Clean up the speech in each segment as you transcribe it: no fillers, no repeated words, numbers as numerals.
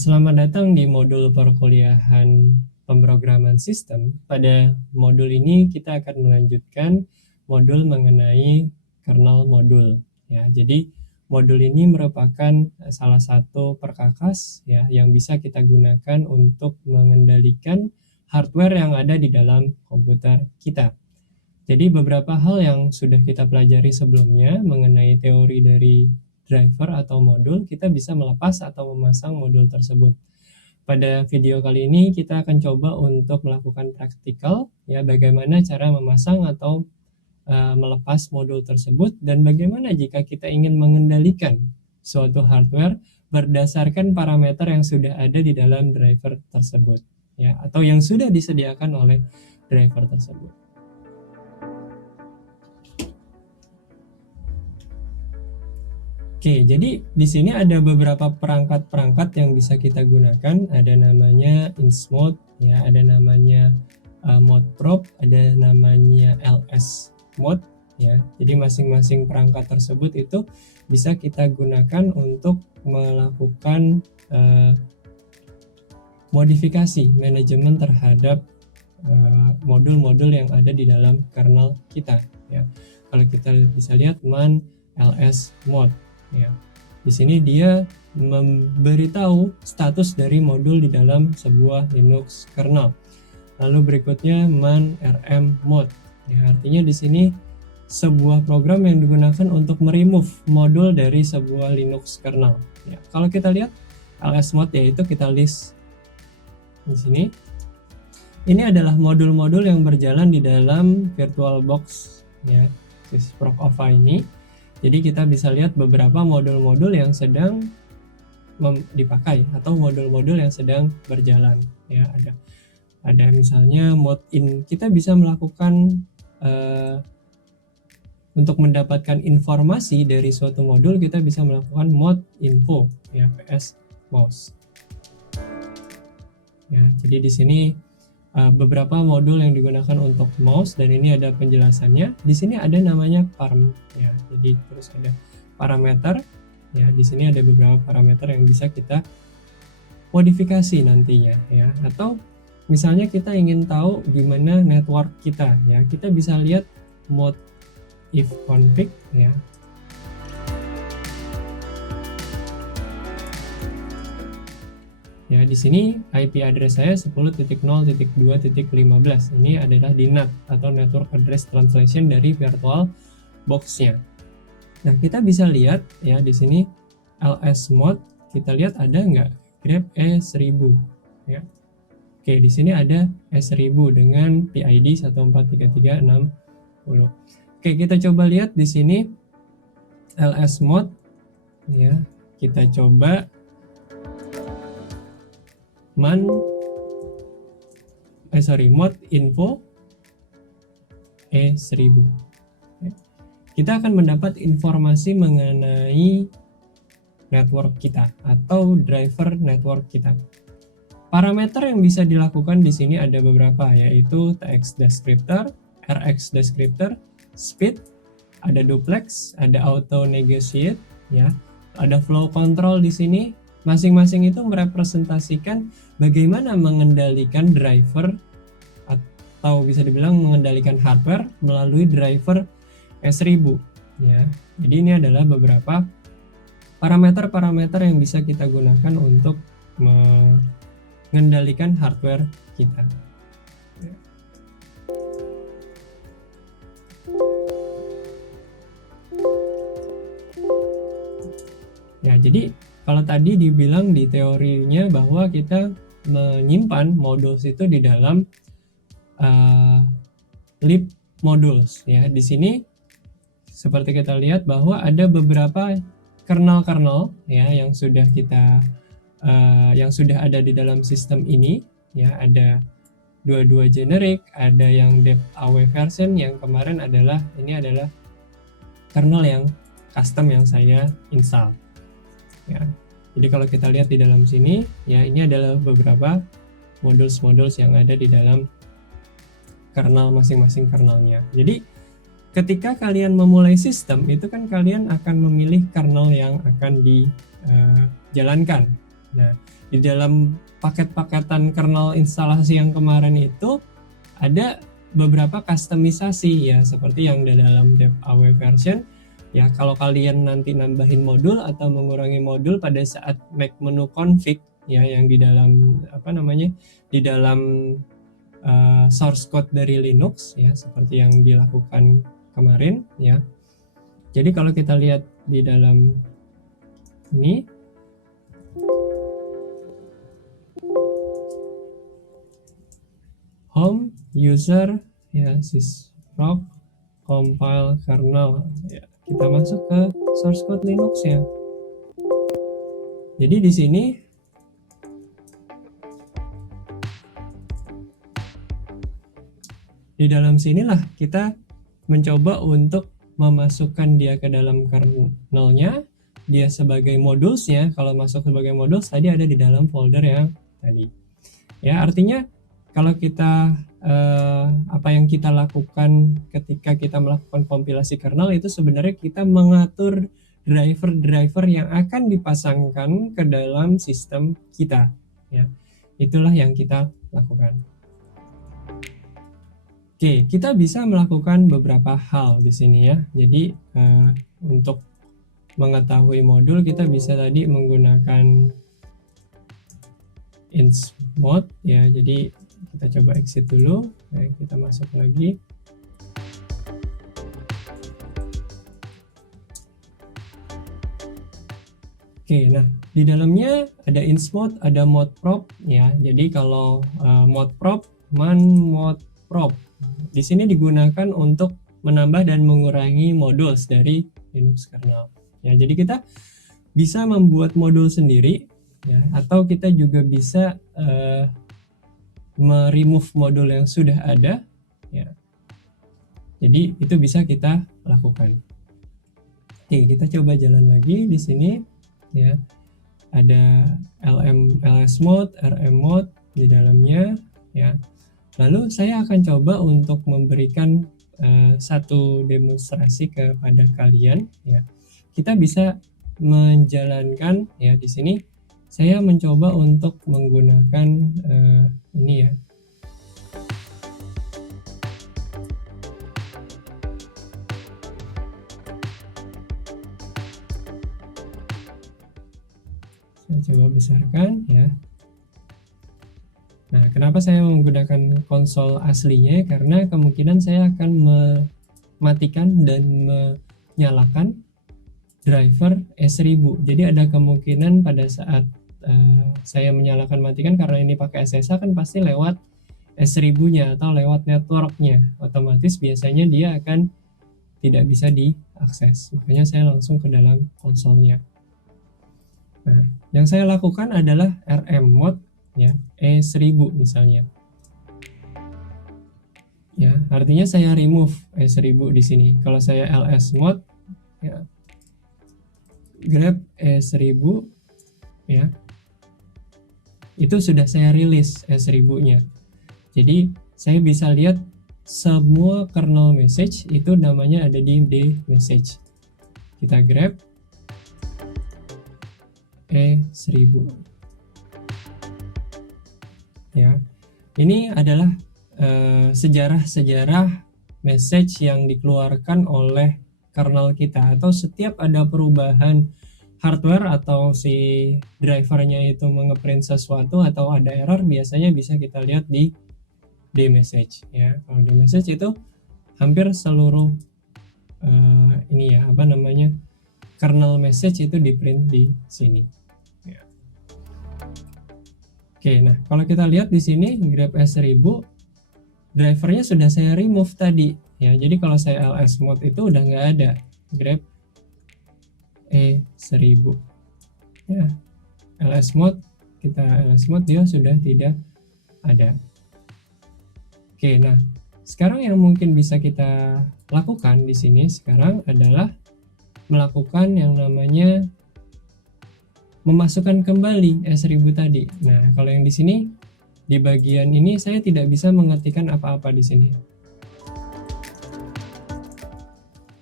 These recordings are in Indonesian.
Selamat datang di modul perkuliahan pemrograman sistem. Pada modul ini kita akan melanjutkan modul mengenai kernel modul. Ya, jadi modul ini merupakan salah satu perkakas ya yang bisa kita gunakan untuk mengendalikan hardware yang ada di dalam komputer kita. Jadi beberapa hal yang sudah kita pelajari sebelumnya mengenai teori dari driver atau modul, kita bisa melepas atau memasang modul tersebut. Pada video kali ini kita akan coba untuk melakukan praktikal ya, bagaimana cara memasang atau melepas modul tersebut, dan bagaimana jika kita ingin mengendalikan suatu hardware berdasarkan parameter yang sudah ada di dalam driver tersebut ya, atau yang sudah disediakan oleh driver tersebut. Oke, jadi di sini ada beberapa perangkat-perangkat yang bisa kita gunakan. Ada namanya InSmode, ya, ada namanya Mode Probe, ada namanya LS Mode, ya. Jadi masing-masing perangkat tersebut itu bisa kita gunakan untuk melakukan modifikasi manajemen terhadap modul-modul yang ada di dalam kernel kita. Ya, kalau kita bisa lihat man LS Mode. Ya, di sini dia memberitahu status dari modul di dalam sebuah Linux kernel. Lalu berikutnya man rm mode. Ya, artinya di sini sebuah program yang digunakan untuk meremove modul dari sebuah Linux kernel. Ya, kalau kita lihat ls mode yaitu kita list di sini. Ini adalah modul-modul yang berjalan di dalam VirtualBox ya, SysProcOva ini. Jadi kita bisa lihat beberapa modul-modul yang sedang dipakai atau modul-modul yang sedang berjalan. Ya, ada misalnya mode in. Kita bisa melakukan untuk mendapatkan informasi dari suatu modul, kita bisa melakukan mode info ya, ps mouse. Ya, jadi di sini beberapa modul yang digunakan untuk mouse, dan ini ada penjelasannya. Di sini ada namanya parm ya. Jadi terus ada parameter ya. Di sini ada beberapa parameter yang bisa kita modifikasi nantinya ya. Atau misalnya kita ingin tahu gimana network kita ya. Kita bisa lihat mode if config ya. Ya, di sini IP address saya 10.0.2.15. Ini adalah di NAT atau Network Address Translation dari VirtualBox-nya. Nah, kita bisa lihat ya di sini ls mode, kita lihat ada nggak grep E1000 ya. Oke, di sini ada E1000 dengan PID 143360. Oke, kita coba lihat di sini ls mode ya. Kita coba mode info E1000. Kita akan mendapat informasi mengenai network kita atau driver network kita. Parameter yang bisa dilakukan di sini ada beberapa, yaitu TX descriptor, RX descriptor, speed, ada duplex, ada auto negotiate, ya, ada flow control di sini. Masing-masing itu merepresentasikan bagaimana mengendalikan driver atau bisa dibilang mengendalikan hardware melalui driver E1000 ya. Jadi ini adalah beberapa parameter-parameter yang bisa kita gunakan untuk mengendalikan hardware kita. Ya, jadi kalau tadi dibilang di teorinya bahwa kita menyimpan modules itu di dalam lib modules ya. Di sini seperti kita lihat bahwa ada beberapa kernel-kernel ya yang sudah kita yang sudah ada di dalam sistem ini ya. Ada 22 generic, ada yang dev.aw version, yang kemarin adalah kernel yang custom yang saya install. Ya, jadi kalau kita lihat di dalam sini, ya, ini adalah beberapa modules yang ada di dalam kernel masing-masing kernelnya. Jadi ketika kalian memulai sistem, itu kan kalian akan memilih kernel yang akan dijalankan. Nah, di dalam paket-paketan kernel instalasi yang kemarin itu ada beberapa customisasi ya, seperti yang di dalam dev.aw version ya. Kalau kalian nanti nambahin modul atau mengurangi modul pada saat make menu config ya, yang di dalam di dalam source code dari Linux ya, seperti yang dilakukan kemarin ya. Jadi kalau kita lihat di dalam ini, home user ya, sysproc compile kernel ya, kita masuk ke source code Linux ya. Jadi di sini di dalam sinilah kita mencoba untuk memasukkan dia ke dalam kernelnya, dia sebagai modulsnya. Kalau masuk sebagai modules tadi ada di dalam folder yang tadi ya. Artinya kalau kita apa yang kita lakukan ketika kita melakukan kompilasi kernel itu sebenarnya kita mengatur driver-driver yang akan dipasangkan ke dalam sistem kita ya. Itulah yang kita lakukan. Oke, kita bisa melakukan beberapa hal di sini ya. Jadi untuk mengetahui modul kita bisa tadi menggunakan insmod ya. Jadi kita coba exit dulu. Kita masuk lagi. Oke, nah di dalamnya ada insmod, ada modprop ya. Jadi kalau modprop, modprop di sini digunakan untuk menambah dan mengurangi modules dari Linux kernel. Ya, jadi kita bisa membuat modul sendiri ya, atau kita juga bisa meremove modul yang sudah ada ya. Jadi itu bisa kita lakukan. Oke, kita coba jalan lagi di sini ya. Ada ls mode, rm mode di dalamnya ya. Lalu saya akan coba untuk memberikan satu demonstrasi kepada kalian ya. Kita bisa menjalankan ya. Di sini saya mencoba untuk menggunakan ini ya. Saya coba besarkan ya. Nah, kenapa saya menggunakan konsol aslinya? Karena kemungkinan saya akan mematikan dan menyalakan driver S1000. Jadi ada kemungkinan pada saat saya menyalakan matikan, karena ini pakai SSH kan pasti lewat S1000-nya atau lewat networknya. Otomatis biasanya dia akan tidak bisa diakses. Makanya saya langsung ke dalam konsolnya. Nah, yang saya lakukan adalah rm mode ya, E1000 misalnya. Ya, artinya saya remove E1000 di sini. Kalau saya ls mode ya, grab E1000 ya. Itu sudah saya rilis E1000-nya. Jadi saya bisa lihat semua kernel message itu namanya ada di message. Kita grab E1000. Ya, ini adalah sejarah-sejarah message yang dikeluarkan oleh kernel kita, atau setiap ada perubahan hardware atau si drivernya itu mengeprint sesuatu atau ada error, biasanya bisa kita lihat di message ya. Kalau di message itu hampir seluruh ini ya, kernel message itu di print di sini. Oke, nah kalau kita lihat di sini grab S1000 drivernya sudah saya remove tadi ya. Jadi kalau saya ls mode itu udah nggak ada grab E1000 ya. ls mode, kita ls mode dia sudah tidak ada. Oke, nah sekarang yang mungkin bisa kita lakukan di sini sekarang adalah melakukan yang namanya memasukkan kembali S1000 tadi. Nah, kalau yang di sini di bagian ini saya tidak bisa mengetikkan apa-apa di sini.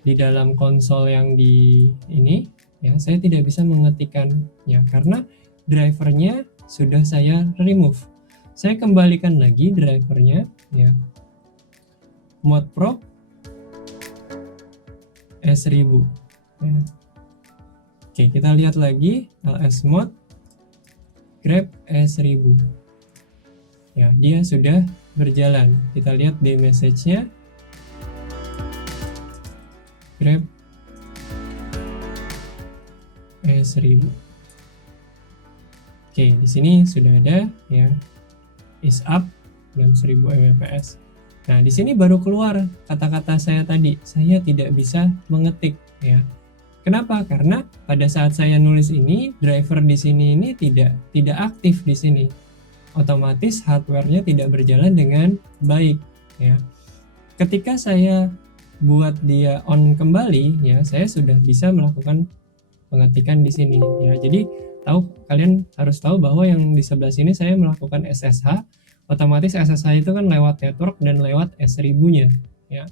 Di dalam konsol yang di ini ya, saya tidak bisa mengetikkannya karena drivernya sudah saya remove. Saya kembalikan lagi drivernya, ya. Modprobe S1000. Ya. Oke, kita lihat lagi lsmod grep S1000. Ya, dia sudah berjalan. Kita lihat di message-nya. Grep S1000. Oke, di sini sudah ada ya is up dan 1000 Mbps. Nah, di sini baru keluar kata-kata saya tadi. Saya tidak bisa mengetik ya. Kenapa? Karena pada saat saya nulis ini, driver di sini ini tidak aktif di sini. Otomatis hardware-nya tidak berjalan dengan baik ya. Ketika saya buat dia on kembali ya, saya sudah bisa melakukan pengetikan di sini ya. Jadi kalian harus tahu bahwa yang di sebelah sini saya melakukan SSH. Otomatis SSH itu kan lewat network dan lewat S1000-nya ya.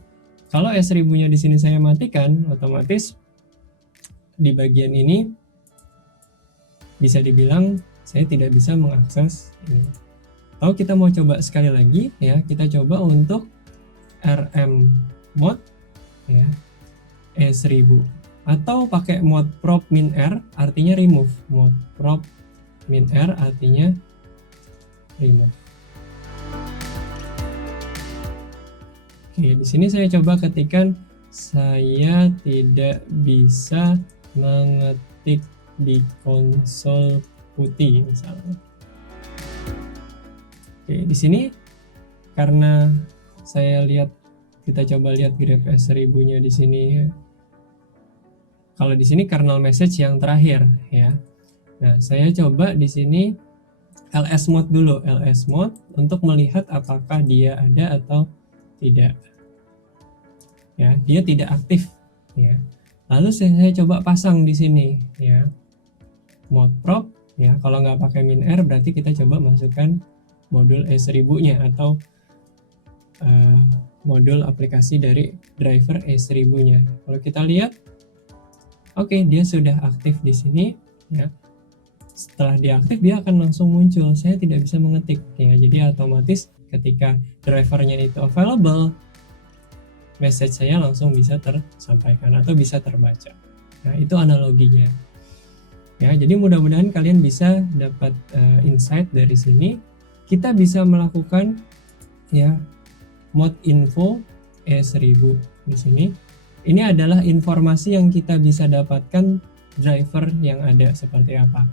Kalau S1000-nya di sini saya matikan, otomatis di bagian ini bisa dibilang saya tidak bisa mengakses ini. Kalau kita mau coba sekali lagi ya, kita coba untuk rm mod ya S1000 atau pakai modprobe -r artinya remove. Modprobe -r artinya remove. Oke, di sini saya coba ketikan saya tidak bisa mengetik di konsol putih misalnya. Oke, di sini karena saya lihat, kita coba lihat grep S1000-nya di sini. Kalau di sini kernel message yang terakhir ya. Nah, saya coba di sini lsmod dulu, lsmod untuk melihat apakah dia ada atau tidak. Ya, dia tidak aktif ya. Lalu saya coba pasang di sini ya. Modprobe ya, kalau nggak pakai -r berarti kita coba masukkan modul S1000-nya atau modul aplikasi dari driver S1000-nya. Kalau kita lihat, oke, dia sudah aktif di sini ya. Setelah dia aktif, dia akan langsung muncul. Saya tidak bisa mengetik ya. Jadi otomatis ketika drivernya itu available, message saya langsung bisa tersampaikan atau bisa terbaca. Nah, itu analoginya. Ya, jadi mudah-mudahan kalian bisa dapat insight dari sini. Kita bisa melakukan ya mod info E1000 di sini. Ini adalah informasi yang kita bisa dapatkan driver yang ada seperti apa.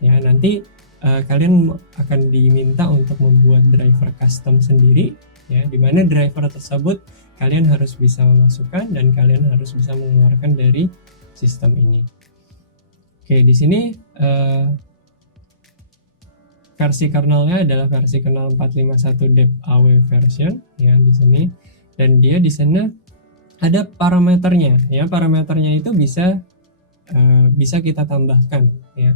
Ya, nanti kalian akan diminta untuk membuat driver custom sendiri ya, di mana driver tersebut kalian harus bisa memasukkan dan kalian harus bisa mengeluarkan dari sistem ini. Oke, di sini versi kernelnya adalah versi kernel 451 dep aw version ya di sini, dan dia di sana ada parameternya ya. Parameternya itu bisa kita tambahkan ya.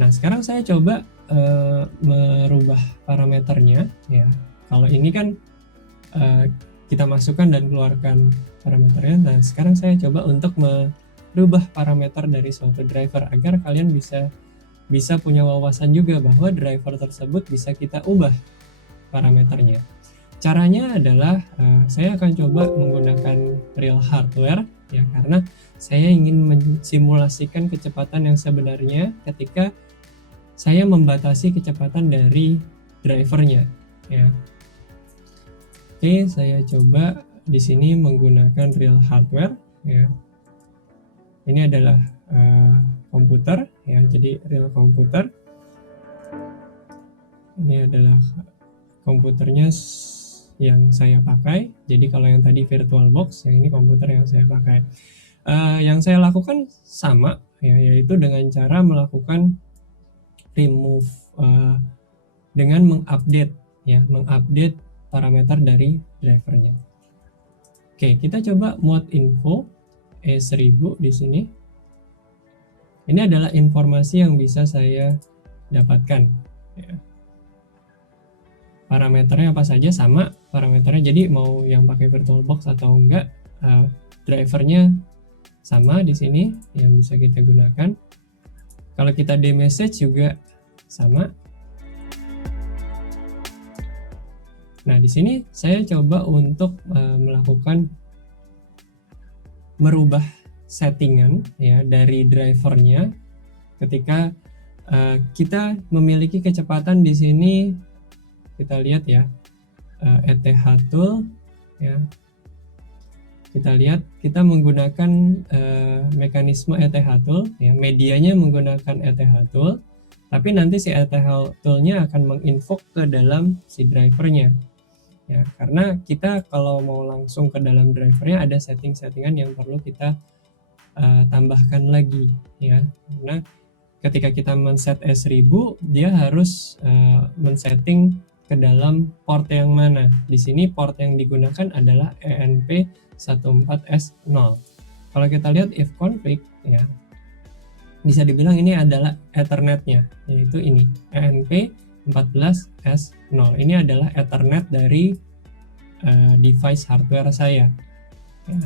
Nah, sekarang saya coba merubah parameternya ya. Kalau ini kan kita masukkan dan keluarkan parameternya. Nah, sekarang saya coba untuk merubah parameter dari suatu driver agar kalian bisa punya wawasan juga bahwa driver tersebut bisa kita ubah parameternya. Caranya adalah saya akan coba menggunakan real hardware ya, karena saya ingin mensimulasikan kecepatan yang sebenarnya ketika saya membatasi kecepatan dari drivernya ya. Oke, saya coba di sini menggunakan real hardware ya. Ini adalah komputer ya, jadi real komputer. Ini adalah komputernya yang saya pakai. Jadi kalau yang tadi VirtualBox, yang ini komputer yang saya pakai. Yang saya lakukan sama ya, yaitu dengan cara melakukan remove dengan mengupdate ya, mengupdate parameter dari drivernya. Oke, kita coba mod info E1000 di sini. Ini adalah informasi yang bisa saya dapatkan ya. Parameternya apa saja, sama parameternya, jadi mau yang pakai VirtualBox atau enggak, drivernya sama di sini yang bisa kita gunakan. Kalau kita demessage juga sama. Nah, di sini saya coba untuk melakukan merubah settingan ya dari drivernya ketika kita memiliki kecepatan di sini. Kita lihat ya, ETH tool ya. Kita lihat kita menggunakan mekanisme ETH tool ya, medianya menggunakan ETH tool, tapi nanti si ETH toolnya akan menginvoke ke dalam si drivernya ya, karena kita kalau mau langsung ke dalam drivernya ada settingan yang perlu kita tambahkan lagi ya. Karena ketika kita men-set S1000, dia harus men-setting ke dalam port yang mana. Di sini port yang digunakan adalah ENP14S0. Kalau kita lihat if config ya, bisa dibilang ini adalah Ethernet-nya, yaitu ini ENP14S0. Ini adalah Ethernet dari device hardware saya ya.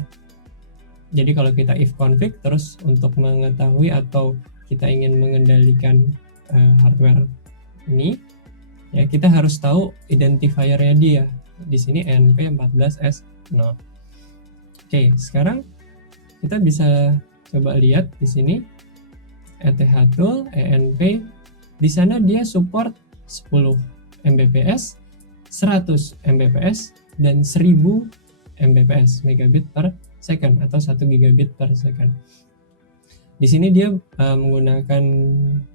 Jadi kalau kita if config terus untuk mengetahui atau kita ingin mengendalikan hardware ini ya, kita harus tahu identifiernya dia. Di sini ENP14S0. Oke, sekarang kita bisa coba lihat di sini ETH tool ENP. Di sana dia support 10 Mbps, 100 Mbps dan 1000 Mbps megabit per second atau 1 gigabit per second. Di sini dia menggunakan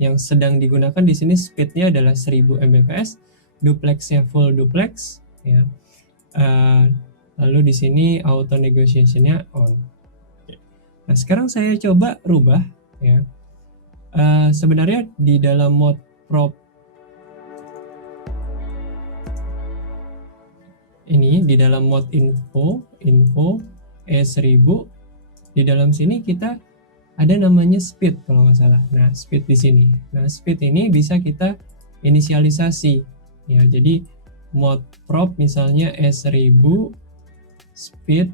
yang sedang digunakan di sini speednya adalah 1000 Mbps, duplexnya full duplex ya. Lalu di sini auto negotiationnya on. Nah, sekarang saya coba rubah ya. Sebenarnya di dalam mode prop ini, di dalam mode info E1000, di dalam sini kita ada namanya speed kalau nggak salah. Nah, speed di sini. Nah, speed ini bisa kita inisialisasi ya. Jadi mode prop misalnya E1000 speed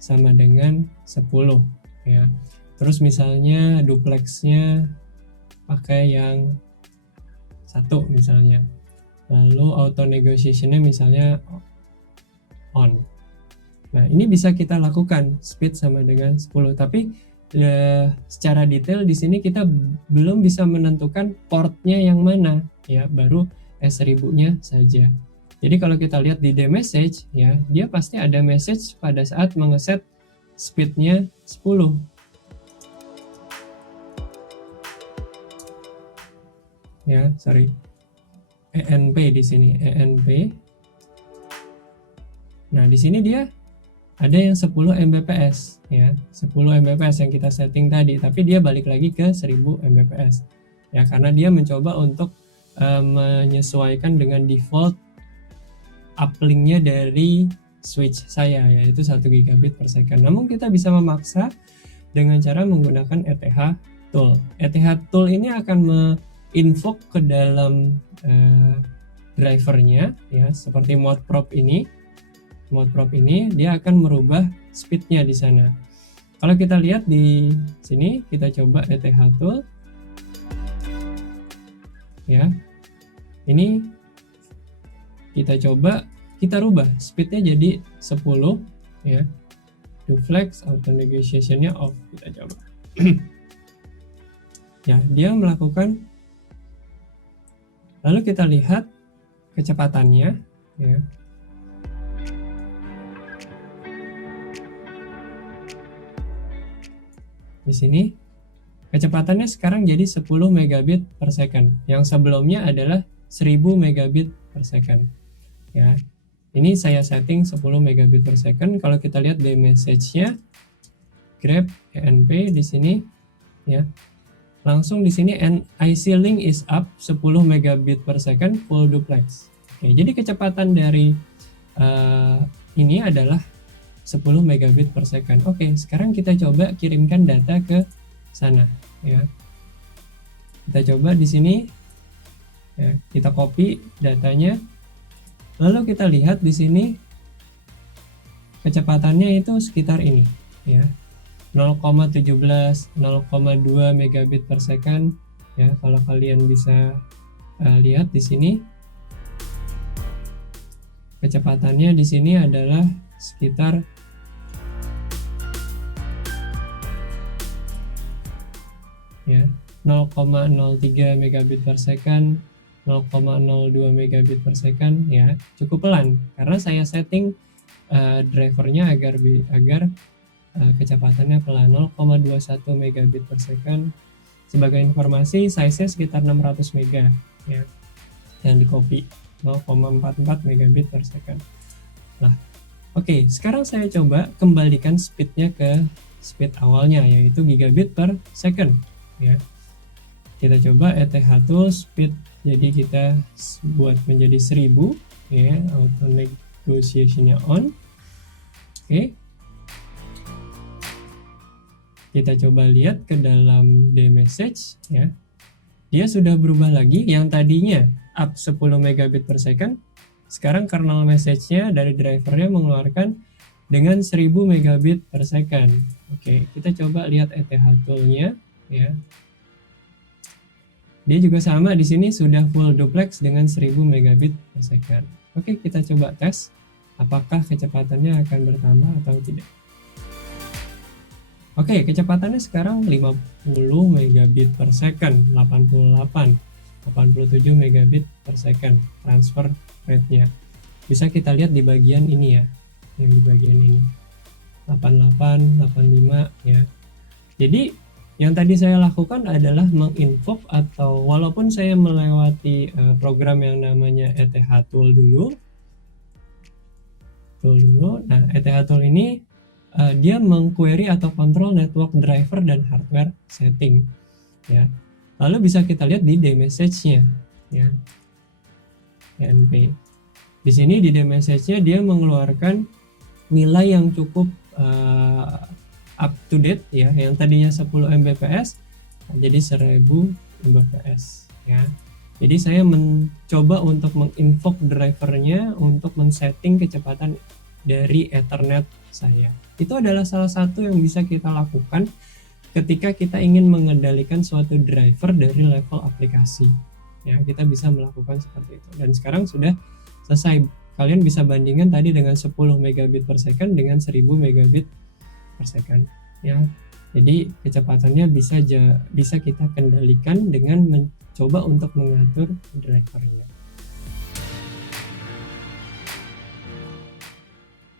sama dengan 10 ya. Terus misalnya duplexnya pakai yang 1 misalnya. Lalu auto negotiationnya misalnya on. Nah, ini bisa kita lakukan speed sama dengan 10, tapi secara detail di sini kita belum bisa menentukan portnya yang mana ya, baru S1000-nya saja. Jadi kalau kita lihat di message ya, dia pasti ada message pada saat mengeset speednya 10. Ya, sorry. ENP di sini, ENP. Nah, di sini dia ada yang 10 Mbps ya, 10 Mbps yang kita setting tadi, tapi dia balik lagi ke 1000 Mbps ya, karena dia mencoba untuk menyesuaikan dengan default uplinknya dari switch saya, yaitu 1 gigabit per second. Namun kita bisa memaksa dengan cara menggunakan ETH tool. ETH tool ini akan invoke ke dalam drivernya ya, seperti mode prop ini. Mode prop ini dia akan merubah speednya di sana. Kalau kita lihat di sini, kita coba ETH tool ya. Ini kita coba, kita rubah speednya jadi 10 ya. Duplex, auto negotiationnya off. Kita coba. Ya, dia melakukan. Lalu kita lihat kecepatannya ya. Di sini kecepatannya sekarang jadi 10 megabit per second. Yang sebelumnya adalah 1000 megabit per second. Ya. Ini saya setting 10 megabit per second. Kalau kita lihat di message-nya, grab ENP di sini ya. Langsung di sini IC link is up 10 megabit per second full duplex. Oke, jadi kecepatan dari ini adalah 10 megabit per second. Oke, sekarang kita coba kirimkan data ke sana ya. Kita coba di sini ya, kita copy datanya. Lalu kita lihat di sini kecepatannya itu sekitar ini ya. 0,17, 0,2 megabit per second ya. Kalau kalian bisa lihat di sini, kecepatannya di sini adalah sekitar ya 0,03 megabit per second, 0,02 megabit per second, ya cukup pelan karena saya setting drivernya agar kecepatannya pelan, 0,21 megabit per second. Sebagai informasi, size-nya sekitar 600 mega ya, yang di copy 0,44 megabit per second. Nah, oke, sekarang saya coba kembalikan speednya ke speed awalnya, yaitu gigabit per second ya. Kita coba ETH2 speed, jadi kita buat menjadi 1000 ya, auto negotiation-nya on. Oke, kita coba lihat ke dalam dmessage ya, dia sudah berubah lagi. Yang tadinya up 10 megabit per second, sekarang kernel message-nya dari drivernya mengeluarkan dengan 1000 megabit per second. Oke, kita coba lihat ETH tool-nya ya. Dia juga sama, di sini sudah full duplex dengan 1000 megabit per second. Oke, kita coba tes apakah kecepatannya akan bertambah atau tidak. Oke, kecepatannya sekarang 50 megabit per second, 87 megabit per second transfer rate-nya. Bisa kita lihat di bagian ini ya, yang di bagian ini 88, 85 ya. Jadi yang tadi saya lakukan adalah menginvoke, atau walaupun saya melewati program yang namanya ETH tool dulu. Nah, ETH tool ini dia mengquery atau kontrol network driver dan hardware setting ya. Lalu bisa kita lihat di dmessage-nya ya, NP. Di sini di dmessage-nya dia mengeluarkan nilai yang cukup up to date ya, yang tadinya 10 Mbps jadi 1000 Mbps ya. Jadi saya mencoba untuk menginvoke drivernya untuk men-setting kecepatan dari Ethernet saya. Itu adalah salah satu yang bisa kita lakukan ketika kita ingin mengendalikan suatu driver dari level aplikasi. Ya, kita bisa melakukan seperti itu. Dan sekarang sudah selesai. Kalian bisa bandingkan tadi dengan 10 megabit per second dengan 1000 megabit per second. Ya, jadi kecepatannya bisa kita kendalikan dengan mencoba untuk mengatur drivernya.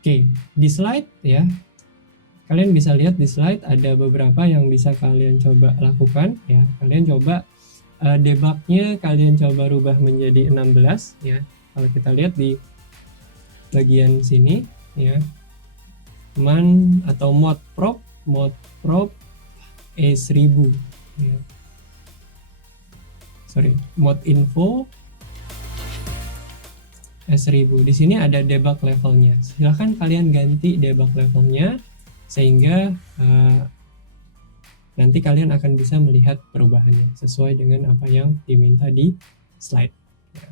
Oke, di slide ya, kalian bisa lihat di slide ada beberapa yang bisa kalian coba lakukan ya. Kalian coba debugnya, kalian coba rubah menjadi 16 ya. Kalau kita lihat di bagian sini ya, man atau mod prop E1000 ya. Mod info E1000. Di sini ada debug levelnya. Silahkan kalian ganti debug levelnya sehingga nanti kalian akan bisa melihat perubahannya sesuai dengan apa yang diminta di slide. Ya.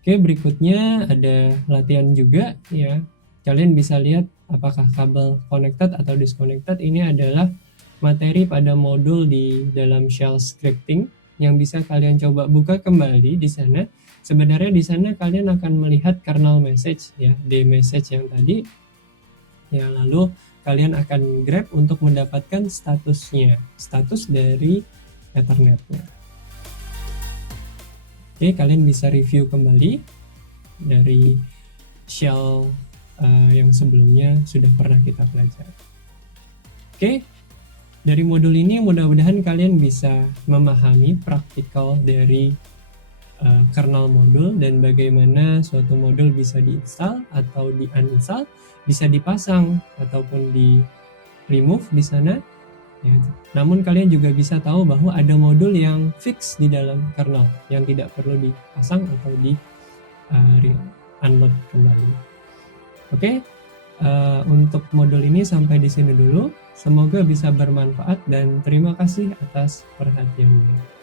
Oke, berikutnya ada latihan juga ya. Kalian bisa lihat apakah kabel connected atau disconnected. Ini adalah materi pada modul di dalam shell scripting yang bisa kalian coba buka kembali di sana. Sebenarnya di sana kalian akan melihat kernel message ya, dmessage yang tadi. Ya, lalu kalian akan grab untuk mendapatkan status dari Ethernetnya. Oke, kalian bisa review kembali dari shell yang sebelumnya sudah pernah kita pelajari. Oke, dari modul ini mudah-mudahan kalian bisa memahami praktikal dari kernel modul dan bagaimana suatu modul bisa diinstal atau di-uninstall, bisa dipasang ataupun di remove di sana. Ya. Namun kalian juga bisa tahu bahwa ada modul yang fix di dalam kernel yang tidak perlu dipasang atau di unload kembali. Oke, untuk modul ini sampai di sini dulu. Semoga bisa bermanfaat dan terima kasih atas perhatiannya.